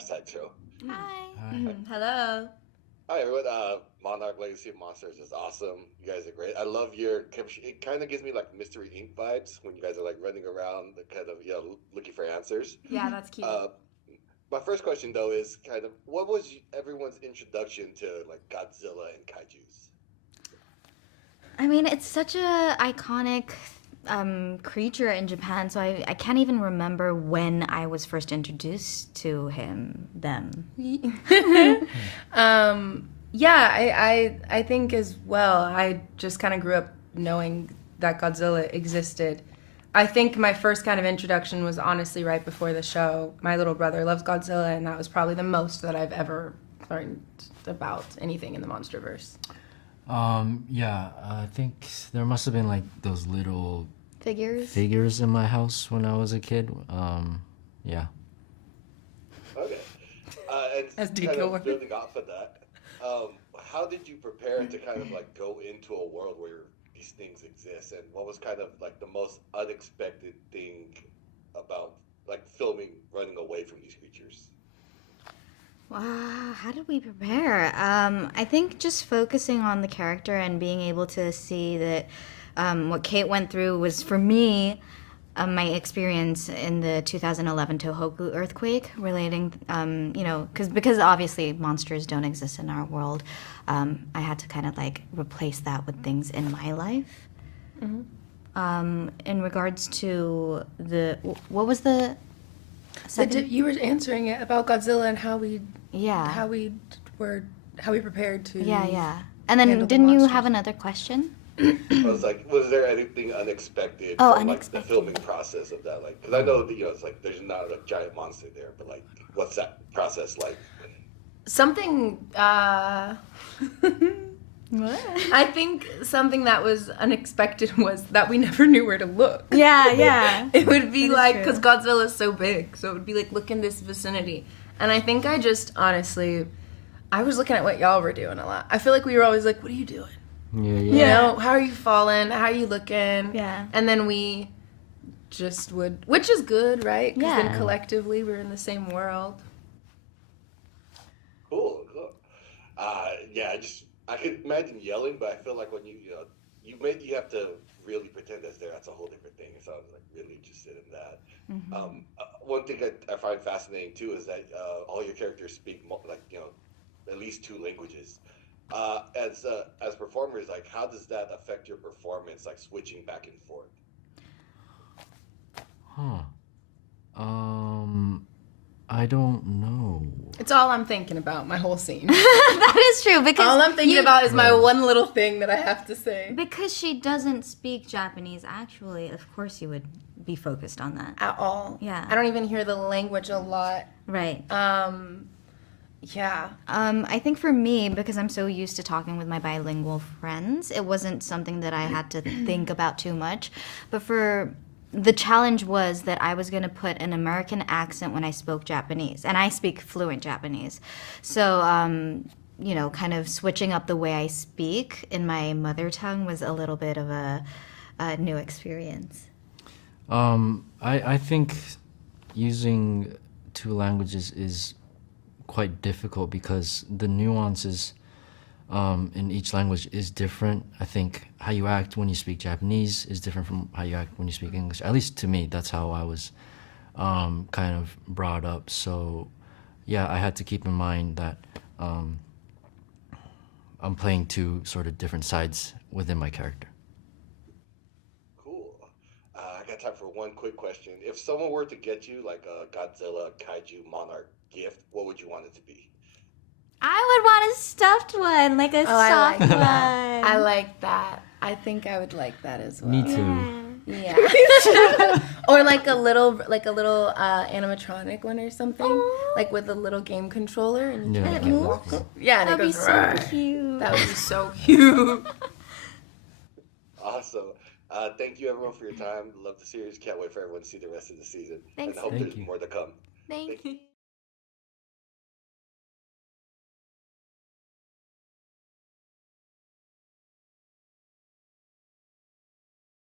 Show. Hi. Hi. Hello. Hi everyone. Monarch Legacy of Monsters is awesome. You guys are great. I love your chemistry. It kind of gives me like Mystery Inc. vibes when you guys are like running around, kind of looking for answers. Yeah, that's cute. My first question though is kind of what was everyone's introduction to like Godzilla and kaiju's? I mean, it's such a iconic creature in Japan, so I can't even remember when I was first introduced to them. I think as well. I just kind of grew up knowing that Godzilla existed. I think my first kind of introduction was honestly right before the show. My little brother loves Godzilla, and that was probably the most that I've ever learned about anything in the Monsterverse. I think there must have been like those little Figures in my house when I was a kid. Yeah. Okay. And As kind Deco of building off of that, how did you prepare to kind of like go into a world where these things exist, and what was kind of like the most unexpected thing about like filming running away from these creatures? Wow, how did we prepare? I think just focusing on the character and being able to see that what Kate went through was, for me, my experience in the 2011 Tohoku earthquake, relating, because obviously monsters don't exist in our world. I had to kind of like replace that with things in my life. Mm-hmm. In regards to what was the second? You were answering it about Godzilla and how we prepared to. Yeah. And then didn't you have another question? I was like, was there anything unexpected from like the filming process of that? Like, because I know that it's like there's not a giant monster there, but like, what's that process like? Something. What? I think something that was unexpected was that we never knew where to look. Yeah. It would be like, because Godzilla is so big, so it would be like, look in this vicinity. And I think I just, honestly, I was looking at what y'all were doing a lot. I feel like we were always like, what are you doing? Yeah. You know, how are you falling? How are you looking? Yeah. And then we just would, which is good, right? Because Yeah. then collectively we're in the same world. Cool. I could imagine yelling, but I feel like when you have to really pretend that's there. That's a whole different thing. So I was like really interested in that. Mm-hmm. One thing I find fascinating too is that all your characters speak at least two languages. As performers, like how does that affect your performance, like switching back and forth? I don't know. It's all I'm thinking about, my whole scene. That is true, because all I'm thinking about is my one little thing that I have to say. Because she doesn't speak Japanese, actually, of course you would be focused on that. At all. Yeah. I don't even hear the language a lot. Right. Yeah. I think for me, because I'm so used to talking with my bilingual friends, it wasn't something that I had to think about too much. But the challenge was that I was going to put an American accent when I spoke Japanese, and I speak fluent Japanese. So, kind of switching up the way I speak in my mother tongue was a little bit of a new experience. I think using two languages is quite difficult because the nuances in each language is different. I think how you act when you speak Japanese is different from how you act when you speak English. At least to me, that's how I was kind of brought up. So, yeah, I had to keep in mind that I'm playing two sort of different sides within my character. Cool. I got time for one quick question. If someone were to get you like a Godzilla, Kaiju, Monarch gift, what would you want it to be? I would want a stuffed one, like a soft one. I like that. I think I would like that as well. Me too. Yeah. Or like a little animatronic one or something. Aww. Like with a little game controller and you Yeah. can walk. Yeah, and That'd it be goes so cute. That would be so cute. Awesome. Thank you everyone for your time. Love the series. Can't wait for everyone to see the rest of the season. Thanks. And I hope Thank there's you. more to come. Thank you.